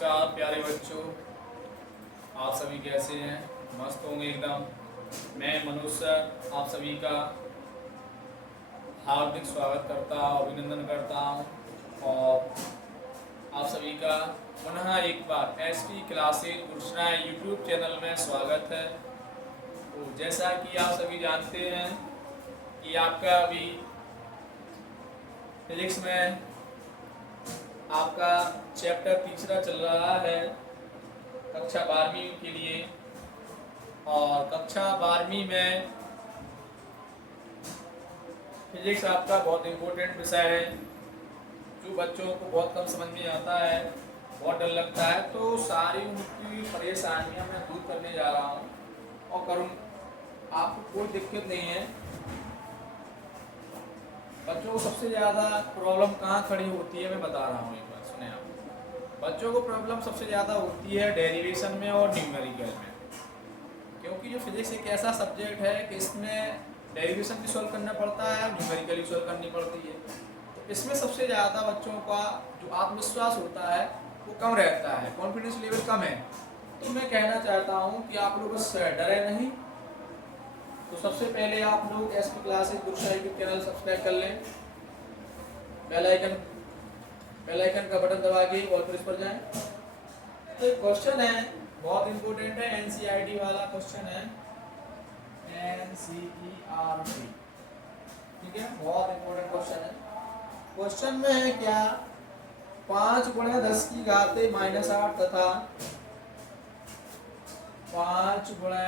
नमस्कार प्यारे बच्चों, आप सभी कैसे हैं? मस्त होंगे एकदम। मैं मनोज सर आप सभी का हार्दिक स्वागत करता हूँ, अभिनंदन करता हूँ और आप सभी का पुनः एक बार SP classes Gursara YouTube channel में स्वागत है। तो जैसा कि आप सभी जानते हैं कि आपका अभी फिजिक्स में आपका चैप्टर तीसरा चल रहा है कक्षा 12वीं के लिए, और कक्षा 12वीं में फिजिक्स आपका बहुत इम्पोर्टेंट विषय है जो बच्चों को बहुत कम समझ में आता है, बहुत डर लगता है। तो सारी उनकी परेशानियां मैं दूर करने जा रहा हूँ और करूँ, आपको कोई दिक्कत नहीं है। बच्चों को सबसे ज़्यादा प्रॉब्लम कहाँ खड़ी होती है मैं बता रहा हूँ, एक बार सुने आप। बच्चों को प्रॉब्लम सबसे ज़्यादा होती है डेरिवेशन में और न्यूमेरिकल में, क्योंकि जो फिजिक्स एक ऐसा सब्जेक्ट है कि इसमें डेरिवेशन भी सॉल्व करना पड़ता है, न्यूमेरिकल भी सॉल्व करनी पड़ती है। तो इसमें सबसे ज़्यादा बच्चों का जो आत्मविश्वास होता है वो कम रहता है, कॉन्फिडेंस लेवल कम है। तो मैं कहना चाहता हूँ कि आप लोग बस डरे नहीं। तो सबसे पहले आप लोग SP classes Gursara YouTube channel subscribe कर लें, बेल आइकन का बटन दबा के ऑल पर इस पर जाएं। तो एक क्वेश्चन है बहुत इंपॉर्टेंट है, एनसीईआरटी वाला क्वेश्चन है, एनसीईआरटी, ठीक है, बहुत इंपॉर्टेंट क्वेश्चन है। क्वेश्चन में है क्या, 5 गुणा 10 की घाते -8 तथा 5 गुणा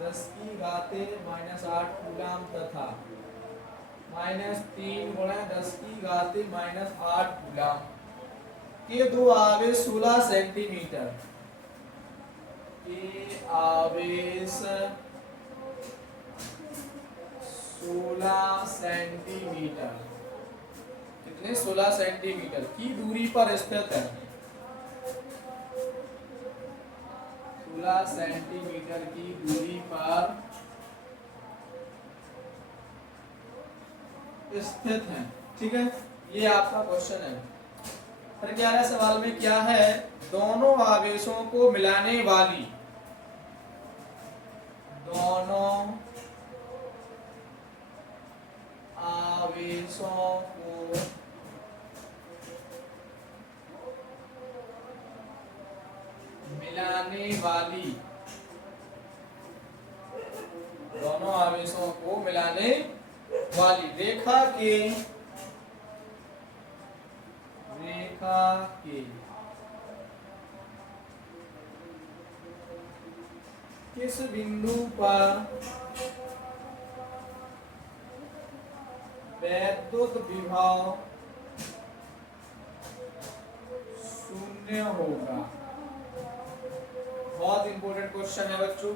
10 की घाते -8 कूलम तथा -3 गुणा 10 की घाते -8 कूलम के दो आवेश 16 सेंटीमीटर के आवेश 16 सेंटीमीटर, कितने 16 सेंटीमीटर की दूरी पर स्थित है। 16 सेंटीमीटर की दूरी पर स्थित है, ठीक है। ये आपका क्वेश्चन है। फिर 11 सवाल में क्या है, दोनों आवेशों को मिलाने वाली, दोनों आवेशों को मिलाने वाली, दोनों आवेशों को मिलाने वाली रेखा के किस बिंदु पर वैद्युत विभव शून्य होगा। बहुत इंपॉर्टेंट क्वेश्चन है बच्चों,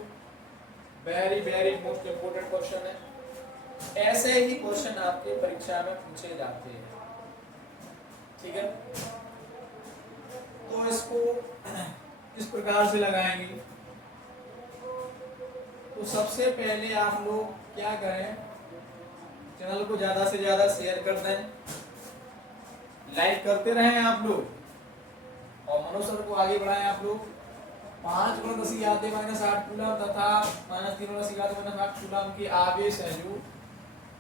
very very most important question है। ऐसे ही क्वेश्चन आपके परीक्षा में पूछे जाते हैं, ठीक है। तो इसको इस प्रकार से लगाएंगे। तो सबसे पहले आप लोग क्या करें, चैनल को ज्यादा से ज्यादा शेयर कर दें, लाइक करते रहें आप लोग, और मनोज सर को आगे बढ़ाएं आप लोग। 5 गुणा 10 की घाते -8 कूलम तथा -3 गुणा 10 की घाते -8 कूलम के आवेश है जो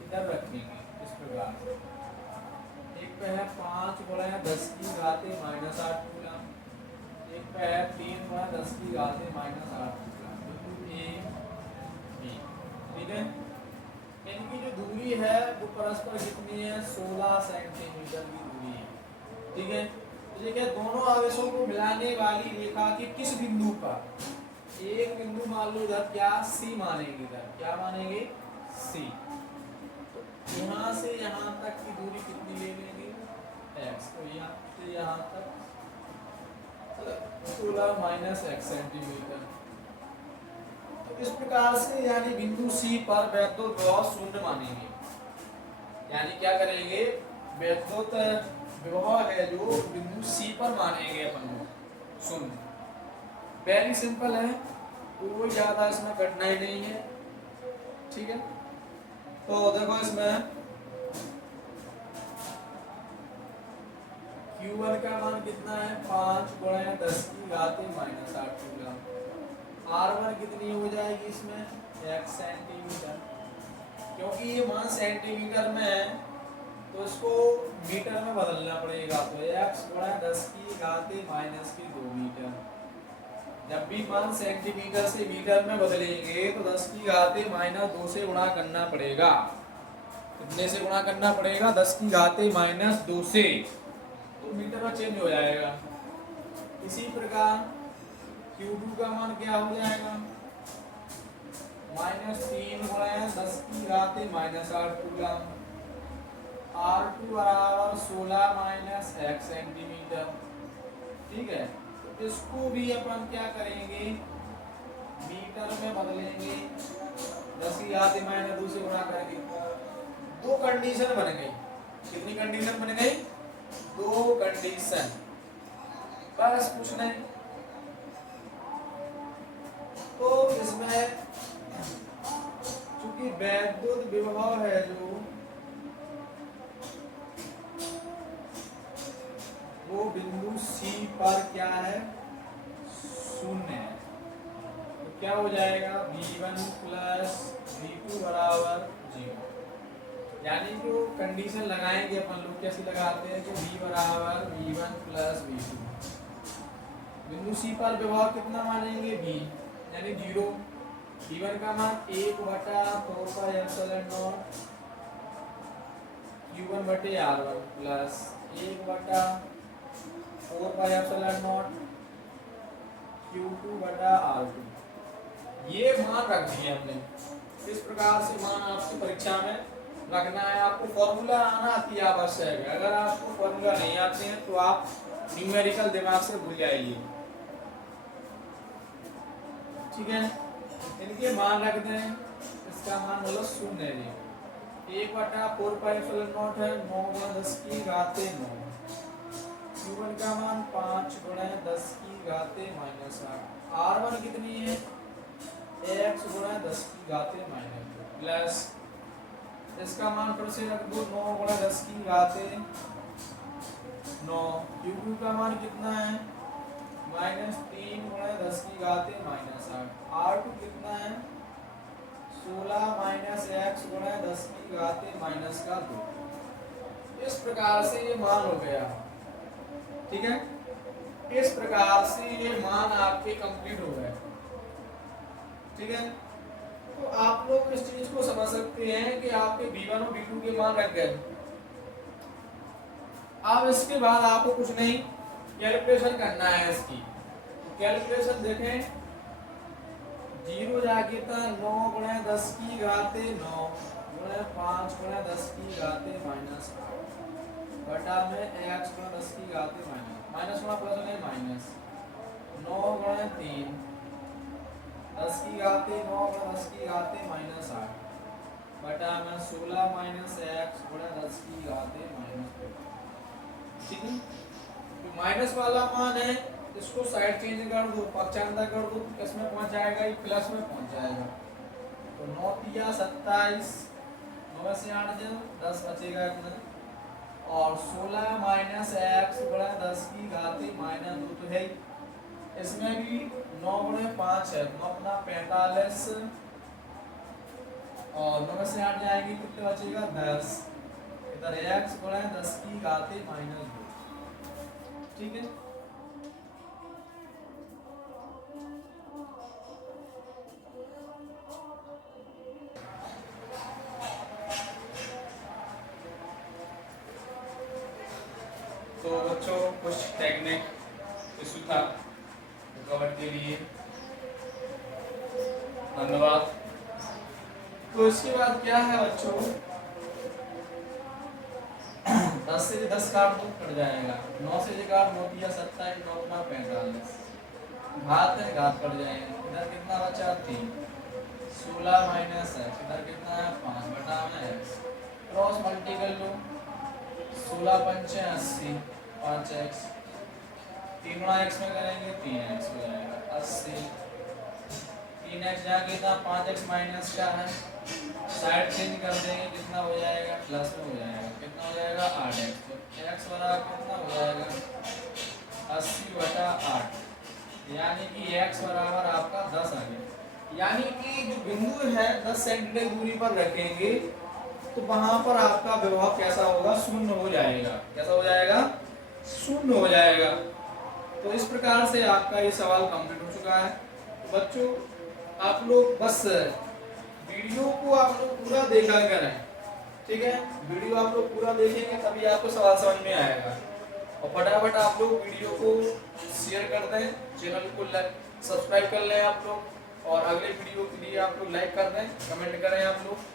इधर रखेंगे इस प्रकार से। एक पे है 5 गुणा 10 की घाते -8 कूलम, एक पे है 3 गुणा 10 की घाते -8 कूलम, बिंदु ए बी, ठीक है। इनकी जो दूरी है वो परस्पर कितनी है, 16 सेंटीमीटर की दूरी है, ठीक है। तो ये क्या, दोनों आवेशों को मिलाने वाली रेखा के किस बिंदु पर, एक बिंदु मान लो इधर, क्या सी मानेंगे, इधर क्या मानेंगे, सी। तो यहाँ से यहाँ तक की दूरी कितनी ले लेंगे, x, तो यहाँ से यहाँ तक 16 - x सेंटीमीटर। तो इस प्रकार से यानी बिंदु सी पर वैद्युत विभव शून्य मानेंगे। यानी क्या करेंगे, वैद्युत विभव है जो बिंदु सी पर मानेंगे अपन लोग शून्य। वेरी सिंपल है, कोई ज्यादा इसमें कठिनाई नहीं है, ठीक है। तो देखो इसमें Q1 का मान कितना है 5 गुणा 10 की घात माइनस 8 किलोग्राम। R1 कितनी हो जाएगी इसमें 1 सेंटीमीटर, क्योंकि ये मान सेंटीमीटर में है तो इसको मीटर में बदलना पड़ेगा, तो x गुणा 10 की घात माइनस की 2 मीटर। जब भी मान सेंटीमीटर से मीटर में बदलेंगे तो 10 की घात माइनस 2 से गुणा करना पड़ेगा। कितने से गुणा करना पड़ेगा 10 की घात माइनस 2 से, तो मीटर में चेंज हो जाएगा। इसी प्रकार Q2 का मान क्या हो जाएगा -3 गुणा 10 की घात माइनस 8 किलोग्राम। R2 बराबर 16 माइनस 1 सेंटीमीटर। ठीक है, तो इसको भी अपन क्या करेंगे मीटर में बदलेंगे, 10 की घात माइनस 2 से गुणा करेंगे। दो कंडीशन बन गई। कितनी कंडीशन बन गई 2 कंडीशन, बस कुछ नहीं। तो इसमें चूंकि वैद्युत विभव है जो वो बिंदु C पर क्या है 0 है, तो क्या हो जाएगा V1 प्लस V2 बराबर 0। यानी जो कंडीशन लगाएंगे अपन लोग कैसे लगाते हैं कि V बराबर V1 प्लस V2। बिंदु C पर विभव कितना मानेंगे V, यानी 0। V1 का मान 1/4πε0 Q1 बटे R1 प्लस 1/4πε0 Q2 बटा R2। ये मान रख दिए हमने। इस प्रकार से मान आपकी परीक्षा में रखना है। आपको फॉर्मूला आना अति आवश्यक है। अगर आपको फॉर्मूला नहीं आते हैं तो आप न्यूमेरिकल दिमाग से भूल जाइए। ठीक है, इनके मान रख दें। इसका मान मतलब 0 है, ये 1/4πε0 है 9 गुणा 10 की घात 9। Q1 का मान 5 गुणा 10 की घात माइनस 8। R1 कितनी है x गुणा 10 की घात माइनस 2 प्लस इसका मान फिर से रख दो 9 गुणा 10 की घात 9। Q2 का मान कितना है -3 गुणा 10 की घात माइनस 8। R2 कितना है 16 माइनस x गुणा 10 की घात माइनस का 2। इस प्रकार से ये मान हो गया। ठीक है, इस प्रकार से ये मान आपके कंप्लीट हो गए। ठीक है, तो आप लोग इस चीज को समझ सकते हैं कि आपके V1 और V2 के मान रख गए। अब इसके बाद आपको कुछ नहीं कैलकुलेशन करना है इसकी। कैलकुलेशन देखें, 0 जाके था 9 गुणा 10 की घात 9 गुणा 5 गुणा 10 की घात माइनस 8 बटा में x गुणा 10 की घात माइनस गुणा प्लस होने माइनस 9 गुणा 3 10 की घात 9 गुणा 10 की घात माइनस 8 बटा में 16 माइनस x गुणा 10 की घात माइनस 2। ठीक है, जो माइनस वाला मान है इसको साइड चेंज कर दो, पक्षांतर कर दो, किस में पहुंच जाएगा ये प्लस में पहुंच जाएगा। तो 9 तिया 27 9 से 8 जाओ 10 बचेगा इतना, और 16 माइनस x गुणा 10 की घात माइनस 2 तो है। इसमें भी 9 गुणा 5 है 9 अपना 45 और 9 से 8 जाएगी कितने बचेगा 10। इधर x गुणा 10 की घात माइनस 2। ठीक है, तो बच्चों कुछ टेक्निक इशू था कवर के लिए, धन्यवाद। तो इसके बाद क्या है बच्चों 10 से 10 काट दो कट जाएगा, 9 से जे काट 9 तिया 27 9 अपना 45 घात है घात कट जाएगा। इधर कितना बचा 3 16 माइनस है इधर कितना है 5 बटा में x क्रॉस मल्टी कर लो 16 पंचे 80 5x 3 गुणा x में करेंगे 3x हो जाएगा 80। 3x जहाँ कितना 5x माइनस का है साइड चेंज कर देंगे कितना हो जाएगा प्लस में हो जाएगा, कितना हो जाएगा 8x। तो x बराबर कितना हो जाएगा x बराबर आपका 10 आ गया। यानी कि जो बिंदु है 10 सेंटीमीटर दूरी पर रखेंगे तो वहां पर आपका विभव कैसा होगा, शून्य हो जाएगा। कैसा हो जाएगा, शून्य हो जाएगा। तो इस प्रकार से आपका ये सवाल कंप्लीट हो चुका है। तो बच्चों आप लोग बस वीडियो को आप लोग पूरा देखा करें, ठीक है। वीडियो आप लोग पूरा देखेंगे तभी आपको सवाल समझ में आएगा। और फटाफट आप लोग वीडियो को शेयर कर दें, चैनल को सब्सक्राइब कर लें आप लोग, और अगले वीडियो के लिए आप लोग लाइक कर दें, कमेंट करें आप लोग।